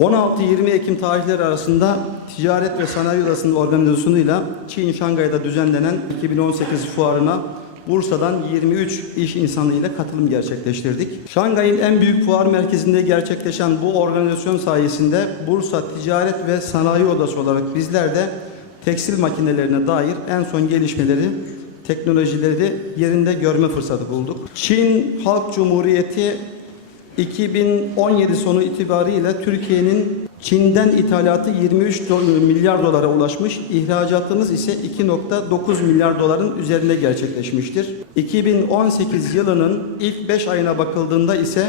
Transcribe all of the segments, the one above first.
16-20 Ekim tarihleri arasında Ticaret ve Sanayi Odası'nın organizasyonuyla Çin Şangay'da düzenlenen 2018 fuarına Bursa'dan 23 iş insanı ile katılım gerçekleştirdik. Şangay'ın en büyük fuar merkezinde gerçekleşen bu organizasyon sayesinde Bursa Ticaret ve Sanayi Odası olarak bizler de tekstil makinelerine dair en son gelişmeleri, teknolojileri yerinde görme fırsatı bulduk. Çin Halk Cumhuriyeti 2017 sonu itibariyle Türkiye'nin Çin'den ithalatı 23 do- milyar dolara ulaşmış, ihracatımız ise 2.9 milyar doların üzerinde gerçekleşmiştir. 2018 yılının ilk 5 ayına bakıldığında ise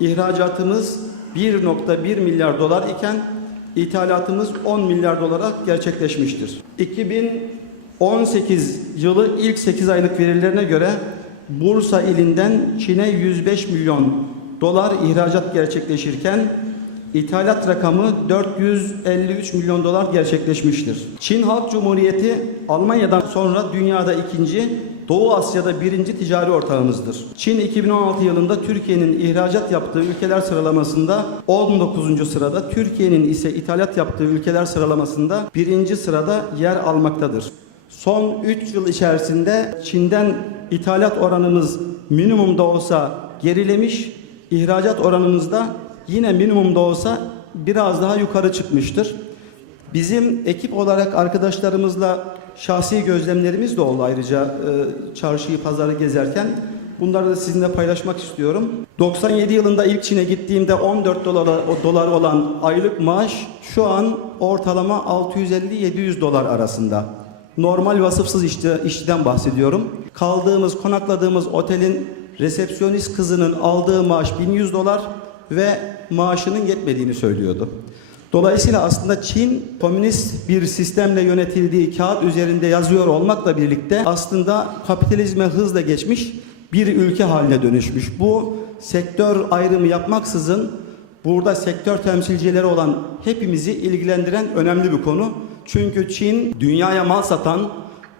ihracatımız 1.1 milyar dolar iken ithalatımız 10 milyar dolara gerçekleşmiştir. 2018 yılı ilk 8 aylık verilerine göre Bursa ilinden Çin'e 105 milyon dolar ihracat gerçekleşirken ithalat rakamı 453 milyon dolar gerçekleşmiştir. Çin Halk Cumhuriyeti Almanya'dan sonra dünyada ikinci, Doğu Asya'da birinci ticari ortağımızdır. Çin 2016 yılında Türkiye'nin ihracat yaptığı ülkeler sıralamasında 19. sırada, Türkiye'nin ise ithalat yaptığı ülkeler sıralamasında birinci sırada yer almaktadır. Son 3 yıl içerisinde Çin'den ithalat oranımız minimumda olsa gerilemiş, ihracat oranımız da yine minimumda olsa biraz daha yukarı çıkmıştır. Bizim ekip olarak arkadaşlarımızla şahsi gözlemlerimiz de oldu ayrıca e, çarşıyı, pazarı gezerken. Bunları da sizinle paylaşmak istiyorum. 97 yılında ilk Çin'e gittiğimde 14 dolar, dolar olan aylık maaş şu an ortalama 650-700 dolar arasında. Normal vasıfsız işçi, işçiden bahsediyorum. Kaldığımız, konakladığımız otelin resepsiyonist kızının aldığı maaş 1100 dolar ve maaşının yetmediğini söylüyordu. Dolayısıyla aslında Çin komünist bir sistemle yönetildiği kağıt üzerinde yazıyor olmakla birlikte aslında kapitalizme hızla geçmiş bir ülke haline dönüşmüş. Bu sektör ayrımı yapmaksızın burada sektör temsilcileri olan hepimizi ilgilendiren önemli bir konu. Çünkü Çin dünyaya mal satan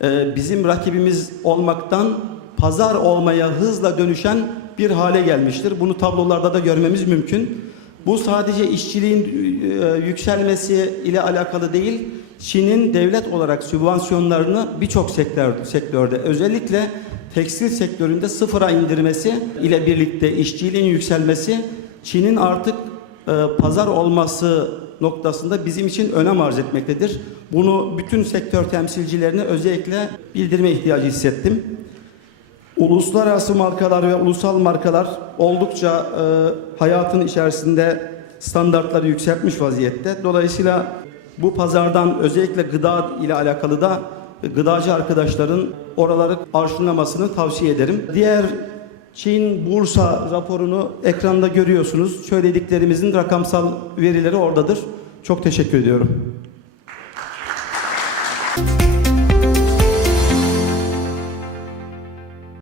e, bizim rakibimiz olmaktan pazar olmaya hızla dönüşen bir hale gelmiştir. Bunu tablolarda da görmemiz mümkün. Bu sadece işçiliğin e, yükselmesi ile alakalı değil, Çin'in devlet olarak sübvansiyonlarını birçok sektör, sektörde özellikle tekstil sektöründe sıfıra indirmesi ile birlikte işçiliğin yükselmesi Çin'in artık e, pazar olması noktasında bizim için önem arz etmektedir. Bunu bütün sektör temsilcilerine özellikle bildirme ihtiyacı hissettim. Uluslararası markalar ve ulusal markalar oldukça e, hayatın içerisinde standartları yükseltmiş vaziyette. Dolayısıyla bu pazardan özellikle gıda ile alakalı da gıdacı arkadaşların oraları arşınlamasını tavsiye ederim. Diğer Çin Bursa raporunu ekranda görüyorsunuz. Söylediklerimizin rakamsal verileri oradadır. Çok teşekkür ediyorum.